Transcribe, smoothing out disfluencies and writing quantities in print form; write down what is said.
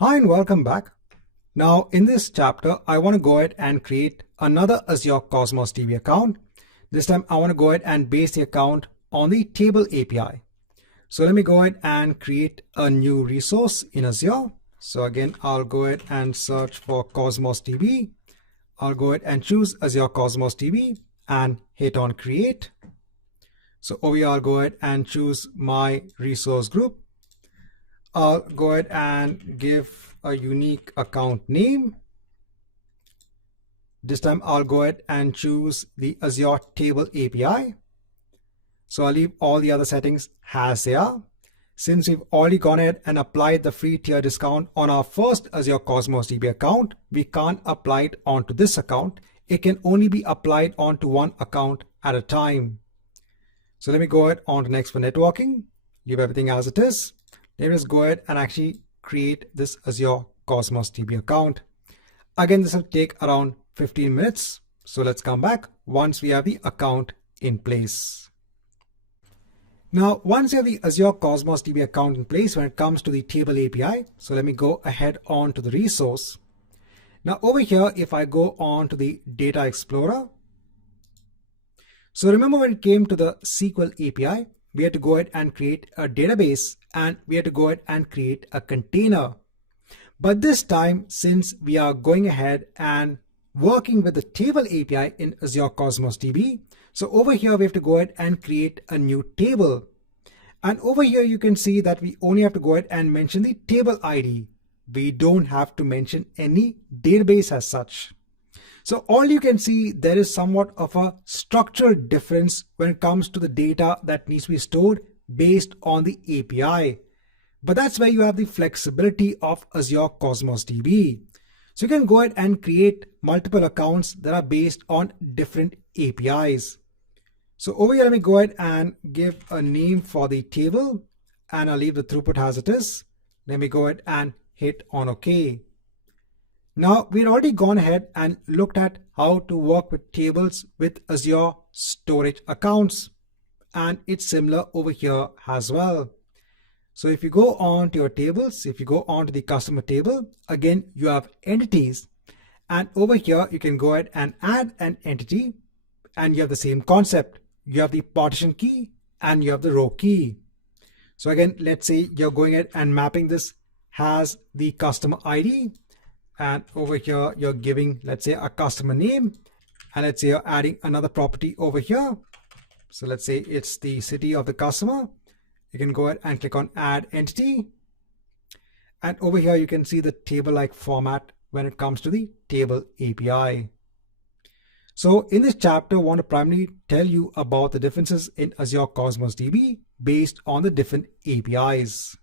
Hi and welcome back. Now in this chapter, I want to go ahead and create another Azure Cosmos DB account. This time I want to go ahead and base the account on the table API. So let me go ahead and create a new resource in Azure. So again, I'll go ahead and search for Cosmos DB. I'll go ahead and choose Azure Cosmos DB and hit on create. So over here, I'll go ahead and choose my resource group. I'll go ahead and give a unique account name. This time I'll go ahead and choose the Azure Table API. So I'll leave all the other settings as they are. Since we've already gone ahead and applied the free tier discount on our first Azure Cosmos DB account, we can't apply it onto this account. It can only be applied onto one account at a time. So let me go ahead on to next for networking, leave everything as it is. Let me just go ahead and actually create this Azure Cosmos DB account. Again, this will take around 15 minutes. So let's come back once we have the account in place. Now, once you have the Azure Cosmos DB account in place when it comes to the table API, so let me go ahead on to the resource. Now over here, if I go on to the Data Explorer, so remember when it came to the SQL API, we had to go ahead and create a database and we had to go ahead and create a container. But this time, since we are going ahead and working with the table API in Azure Cosmos DB, so over here we have to go ahead and create a new table. And over here you can see that we only have to go ahead and mention the table ID. We don't have to mention any database as such. So all you can see, there is somewhat of a structural difference when it comes to the data that needs to be stored based on the API. But that's where you have the flexibility of Azure Cosmos DB. So you can go ahead and create multiple accounts that are based on different APIs. So over here, let me go ahead and give a name for the table and I'll leave the throughput as it is. Let me go ahead and hit on OK. Now, we've already gone ahead and looked at how to work with tables with Azure storage accounts. And it's similar over here as well. So if you go on to your tables, if you go on to the customer table, again, you have entities. And over here, you can go ahead and add an entity and you have the same concept. You have the partition key and you have the row key. So again, let's say you're going ahead and mapping this as the customer ID. And over here, you're giving, let's say, a customer name. And let's say you're adding another property over here. So let's say it's the city of the customer. You can go ahead and click on add entity. And over here, you can see the table-like format when it comes to the table API. So in this chapter, I want to primarily tell you about the differences in Azure Cosmos DB based on the different APIs.